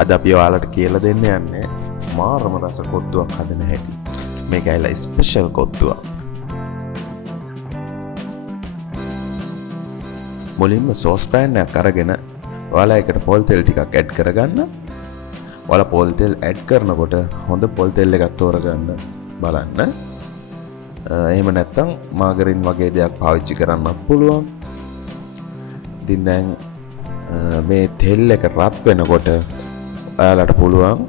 අද අපි ඔයාලට කියලා දෙන්න යන්නේ මාරම රස කොත්තුවක් හදන හැටි. මේක ඇවිල්ලා ස්පෙෂල් කොත්තුවක්. මුලින්ම සෝස් පෑන් එකක් අරගෙන ඔයාලා ඒකට පොල් තෙල් ටිකක් ඇඩ් කරගන්න. ඔයාලා පොල් තෙල් ඇඩ් කරනකොට හොඳ පොල් තෙල් එකක් තෝරගන්න බලන්න. එහෙම නැත්නම් මාගරින් වගේ දෙයක් පාවිච්චි කරන්නත් පුළුවන්. ඉතින් දැන් මේ තෙල් එක රත් වෙනකොට ඔයාලට පුළුවන්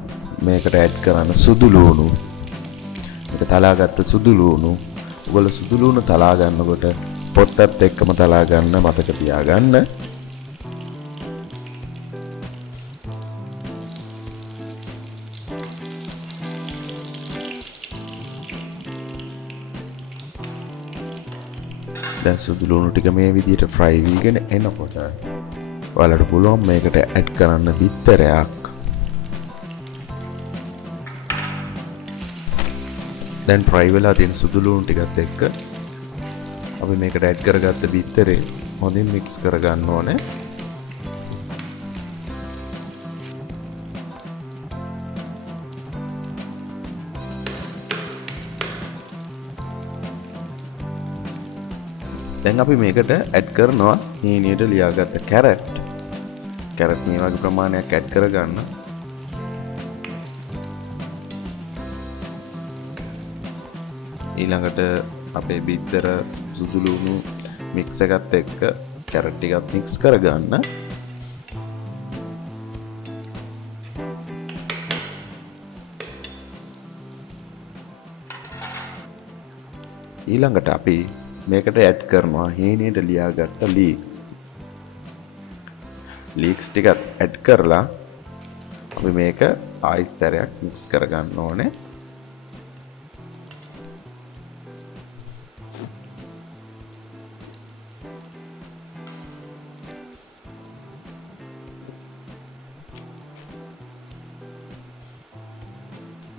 මේකට ඇඩ් කරන්න සුදු ලූණු. මේක තලාගත්ත සුදු ලූණු. ඔයගොල්ලෝ සුදු ලූණු තලා ගන්නකොට පොත්තත් එක්කම තලා ගන්න මතක තියාගන්න. දැන් සුදු ලූණු ටික මේ විදිහට ෆ්‍රයි වීගෙන එනකොට ඔයාලට පුළුවන් මේකට ඇඩ් කරන්න බිත්තරයක්. දැන් ෆ්‍රයි වෙලා තියෙන සුදු ලූණු ටිකත් එක්ක අපි මේකට ඇඩ් කරගත්ත බිත්තරේ හොඳින් මික්ස් කරගන්න ඕනේ. දැන් අපි මේකට ඇඩ් කරනවා හීනියට ලියාගත්ත කැරට්. කැරට් මේ වගේ ප්‍රමාණයක් ඇඩ් කරගන්න. ඊළඟට අපේ බිත්තර සුදු ලූණු මික්ස් එකත් එක්ක කැරට් ටිකත් මික්ස් කරගන්න. ඊළඟට අපි මේකට ඇඩ් කරනවා හීනියට ලියාගත්ත ලීක්ස්. ලීක්ස් ටිකත් ඇඩ් කරලා අපි මේක ආයෙත් සැරයක් මික්ස් කරගන්න ඕනේ.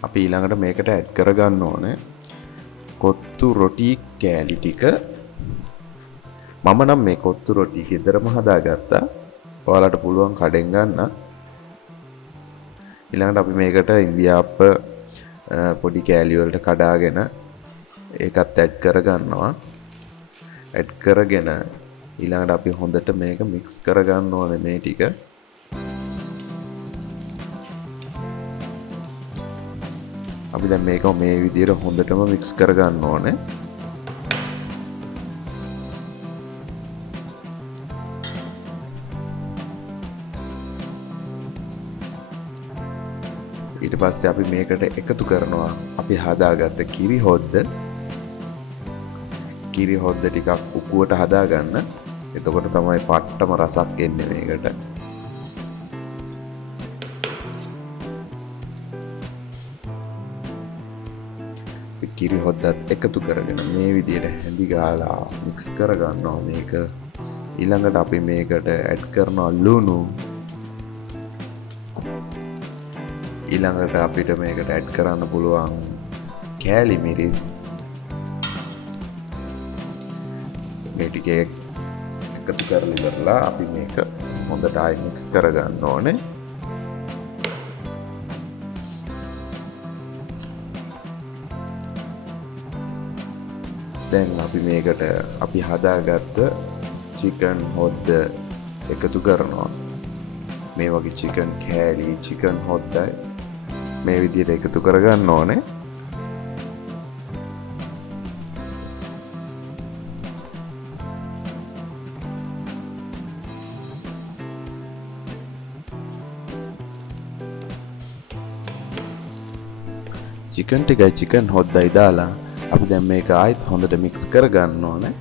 අපි ඊළඟට මේකට ඇඩ් කරගන්න ඕනේ කොත්තු රොටි කෑලි ටික. මම නම් මේ කොත්තු රොටි ගෙදරම හදාගත්තා. ඔයාලට පුළුවන් කඩෙන් ගන්න. ඊළඟට අපි මේකට ඉන්දියාප්ප පොඩි කෑලි වලට කඩාගෙන ඒකත් ඇඩ් කරගන්නවා. ඇඩ් කරගෙන ඊළඟට අපි හොඳට මේක මික්ස් කරගන්න ඕනේ මේ ටික. අපි දැන් මේක මේ විදිහට හොඳටම මික්ස් කරගන්න ඕනේ. ඊට පස්සේ අපි මේකට එකතු කරනවා අපි හදාගත්ත කිරි හොද්ද. කිරි හොද්ද ටිකක් උකුවට හදාගන්න. එතකොට තමයි පට්ටම රසක් එන්නේ මේකට. කිරි හොද්දත් එකතු කරගෙන මේ විදිහට හැඳි ගාලා මික්ස් කරගන්නවා මේක. ඊළඟට අපි මේකට ඇඩ් කරනවා ලුණු. ඊළඟට අපිට මේකට ඇඩ් කරන්න පුළුවන් කෑලි මිරිස්. මේ ටික එකතු කරලා අපි මේක හොඳට ආයෙ මික්ස් කරගන්න ඕනේ. දැන් අපි මේකට අපි හදාගත්ත චිකන් හොද්ද එකතු කරනවා. මේ වගේ චිකන් කෑලි චිකන් හොද්දයි මේ විදිහට එකතු කරගන්න ඕනේ. චිකන් ටිකයි චිකන් හොද්දයි දාලා අපි දැන් මේක ආයෙත් හොඳට මික්ස් කරගන්න ඕනේ.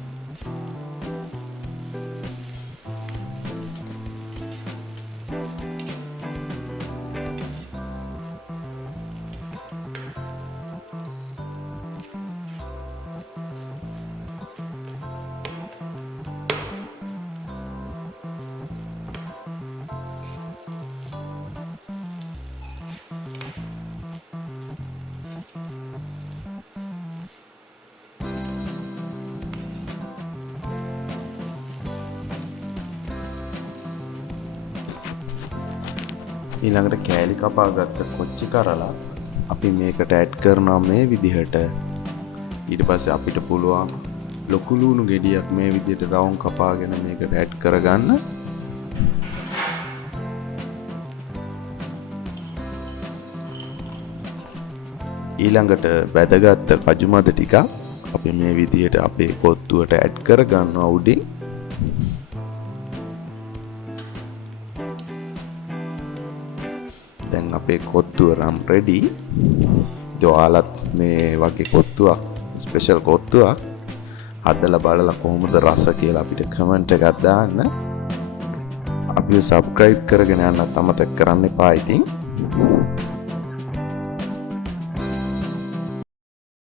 ඊළඟට කෑලි කපාගත්ත කොච්චි කරලා අපි මේකට ඇඩ් කරනවා මේ විදිහට. ඊට පස්සේ අපිට පුළුවන් ලොකු ලුණු ගෙඩියක් මේ විදිහට රවුම් කපාගෙන මේකට ඇඩ් කරගන්න. ඊළඟට වැදගත් කජු මද ටික අපි මේ විදිහට අපේ කොත්තුවට ඇඩ් කරගන්නවා උඩින්. දැන් අපේ කොත්තුව රම් රෙඩි. ඔයාලත් මේ වගේ කොත්තුවක් ස්පෙෂල් කොත්තුවක් හදලා බලලා කොහොමද රස කියලා අපිට කමෙන්ට් එකක් දාන්න. අපිව සබ්ස්ක්‍රයිබ් කරගෙන යන්නත් අමතක කරන්න එපා ඉතින්.